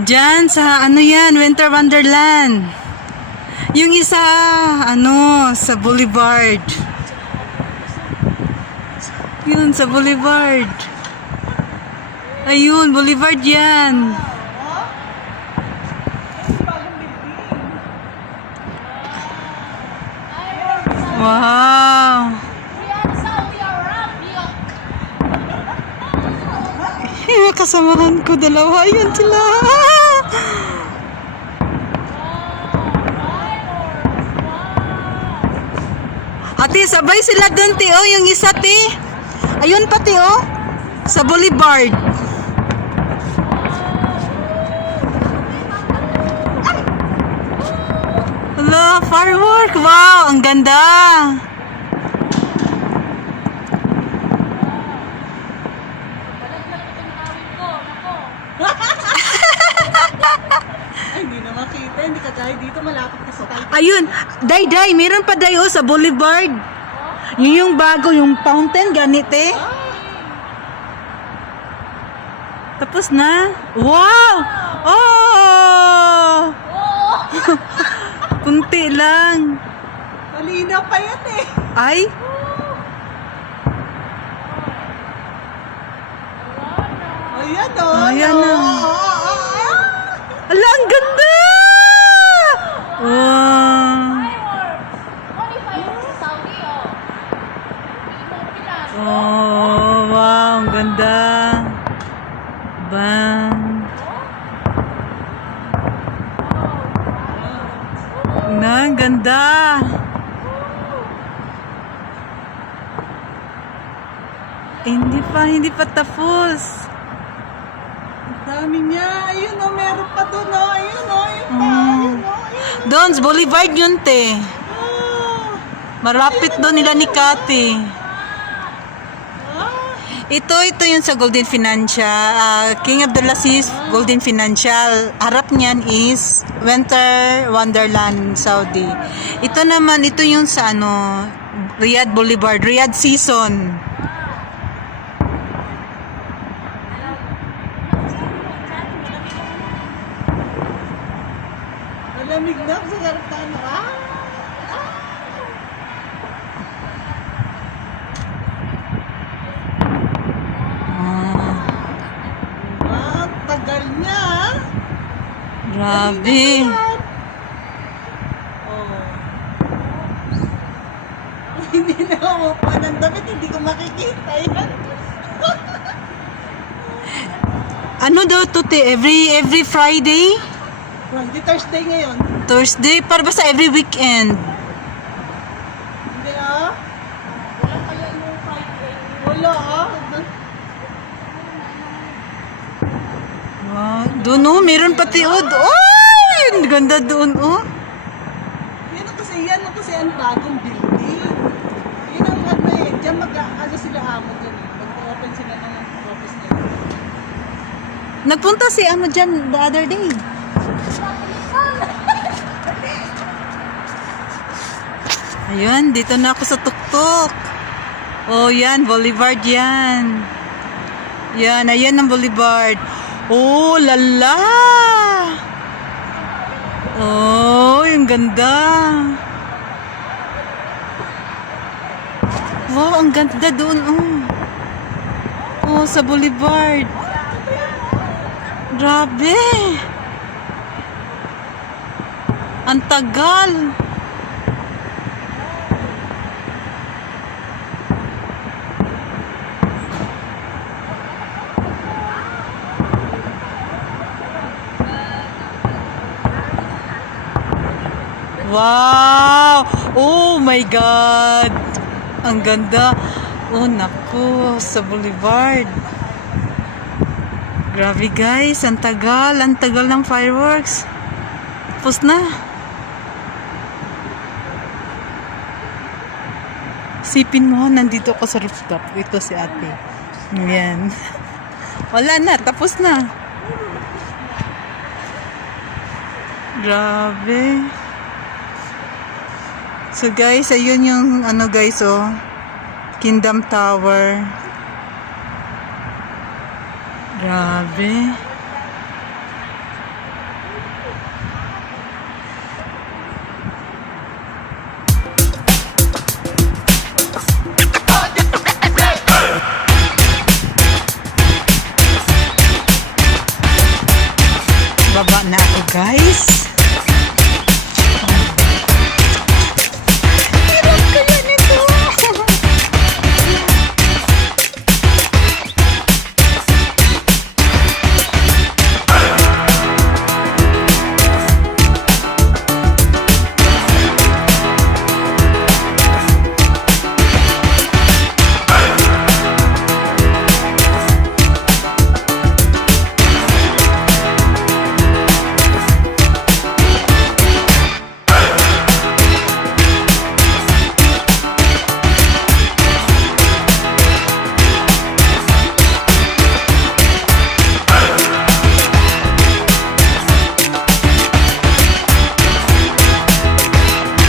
Diyan sa ano yan, Winter Wonderland. Yung isa, ano, sa Boulevard. Yun, sa Boulevard. Ayun, Boulevard yan. Wow. Yung kasamahan ko, dalawa. Ayun sila. Ate, sabay sila dun, te. Oh, yung isa, te. Ayun pati, oh. Sa Boulevard. Hala, firework. Wow, ang ganda. Ay, hindi na makita. Hindi ka dahil dito malapit ka sa tayo. Ayun, day, meron pa day, oh, sa Boulevard. Yung bago, yung fountain, ganite. Tapos na. Wow! Oh! Kunti lang. Malinaw pa yan eh. Ay? Ayan o. Ayan na. Ala, ang ganda! Wow! Oh, wow, ang ganda. Bang. Na, ang ganda. Hindi pa tapos. Ang dami niya. Ayun o, meron pa doon o. Ayun o, ayun pa. Ayun o, ayun. Doon, sa Boulevard yun, te. Marapit doon nila ni Kati. Ito yung sa Golden Financial, King Abdullazis Golden Financial. Harap niyan is Winter Wonderland, Saudi. Ito naman, ito yung sa ano, Riyadh Boulevard, Riyadh season. Malamig na sa sarap tayo na. Tagal niya. Grabe. Oh. Hindi na ako pa ng damit, hindi ko makikita yan. Ano daw to, te? Every Friday? Hindi Thursday ngayon. Thursday? Para ba sa every weekend? Hindi ah. Wala kaya yung Friday. Wala ah. Wow. Doon, oh, meron pati, oh. Ay, ang ganda doon, oh. Yan ang kasi ang bagong building. Yun ang ano eh. Diyan mag-ano sila amo dyan eh. Mag-open sila ng office nila. Nagpunta si ano dyan the other day. Ayun, dito na ako sa tuktok. Oh, yan, Boulevard yan. Yan, ayan ang Boulevard. Oh, lala! Oh, yung ganda. Wow, ang ganda doon, oh. Oh, sa Boulevard. Grabe. Ang tagal. Wow! Oh my God! Ang ganda. Oh, naku. Sa Boulevard. Grabe guys. Ang tagal. Ang tagal ng fireworks. Tapos na. Sipin mo, nandito ako sa rooftop. Ito si ate. Ayan. Wala na. Tapos na. Grabe. So guys, ayun yung ano guys, oh. Kingdom Tower. Grabe.